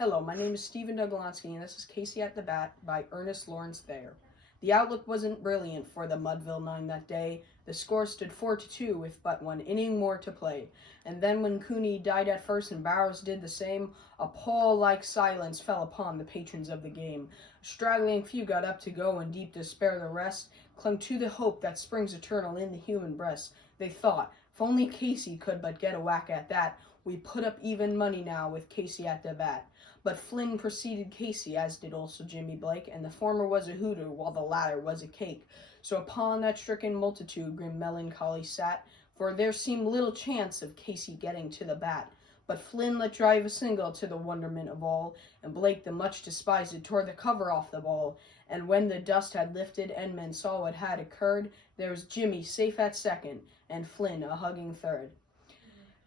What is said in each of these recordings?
Hello, my name is Stephen Douglansky, and this is Casey at the Bat by Ernest Lawrence Thayer. The outlook wasn't brilliant for the Mudville Nine that day. The score stood 4-2 with but one inning more to play. And then when Cooney died at first and Barrows did the same, a pall-like silence fell upon the patrons of the game. A straggling few got up to go, and deep despair the rest clung to the hope that springs eternal in the human breast. They thought, if only Casey could but get a whack at that, we put up even money now with Casey at the bat. But Flynn preceded Casey, as did also Jimmy Blake, and the former was a hooter, while the latter was a cake. So upon that stricken multitude grim melancholy sat, for there seemed little chance of Casey getting to the bat. But Flynn let drive a single to the wonderment of all, and Blake, the much despised, tore the cover off the ball. And when the dust had lifted and men saw what had occurred, there was Jimmy safe at second, and Flynn a hugging third.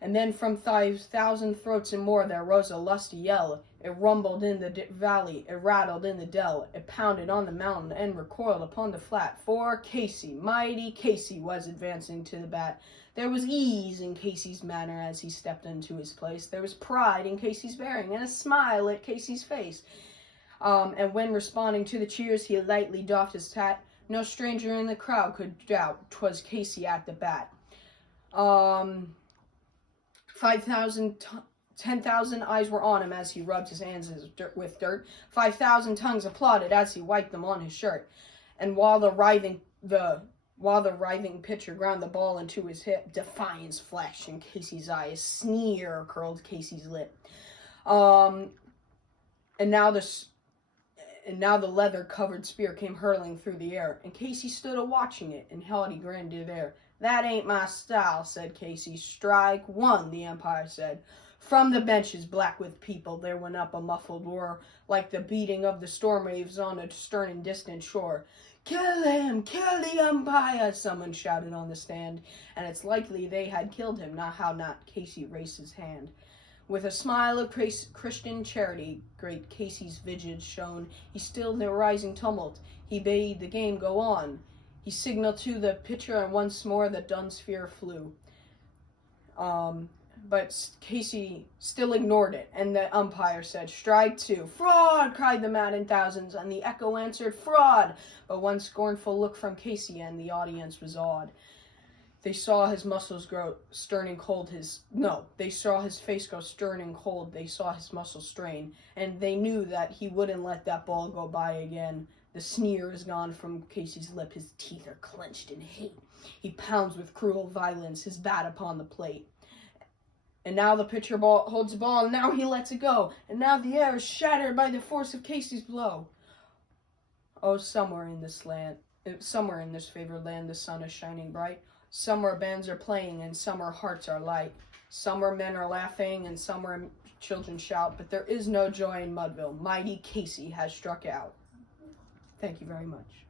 And then from 5,000 throats and more there rose a lusty yell. It rumbled in the valley, it rattled in the dell, it pounded on the mountain and recoiled upon the flat. For Casey, mighty Casey, was advancing to the bat. There was ease in Casey's manner as he stepped into his place. There was pride in Casey's bearing and a smile at Casey's face. And when responding to the cheers, he lightly doffed his hat. No stranger in the crowd could doubt 'twas Casey at the bat. 10,000 eyes were on him as he rubbed his hands with dirt. 5,000 tongues applauded as he wiped them on his shirt. And while the writhing pitcher ground the ball into his hip, defiance flashed in Casey's eye. A sneer curled Casey's lip. And now the leather-covered spear came hurtling through the air, and Casey stood a-watching it in haughty grandeur there. "That ain't my style," said Casey. "Strike one," the umpire said. From the benches, black with people, there went up a muffled roar, like the beating of the storm waves on a stern and distant shore. "Kill him! Kill the umpire!" someone shouted on the stand, and it's likely they had killed him, not Casey raised his hand. With a smile of Christian charity, great Casey's visage shone. He stilled the rising tumult. He bade the game go on. He signaled to the pitcher, and once more the dun sphere flew. But Casey still ignored it, and the umpire said, "Strike two." "Fraud!" cried the maddened thousands, and the echo answered, "Fraud!" But one scornful look from Casey, and the audience was awed. They saw his muscles grow stern and cold. They saw his face grow stern and cold. They saw his muscles strain, and they knew that he wouldn't let that ball go by again. The sneer is gone from Casey's lip. His teeth are clenched in hate. He pounds with cruel violence his bat upon the plate. And now the pitcher holds the ball, and now he lets it go. And now the air is shattered by the force of Casey's blow. Oh, somewhere in this favored land, the sun is shining bright. Somewhere bands are playing, and somewhere hearts are light. Somewhere men are laughing, and somewhere children shout. But there is no joy in Mudville. Mighty Casey has struck out. Thank you very much.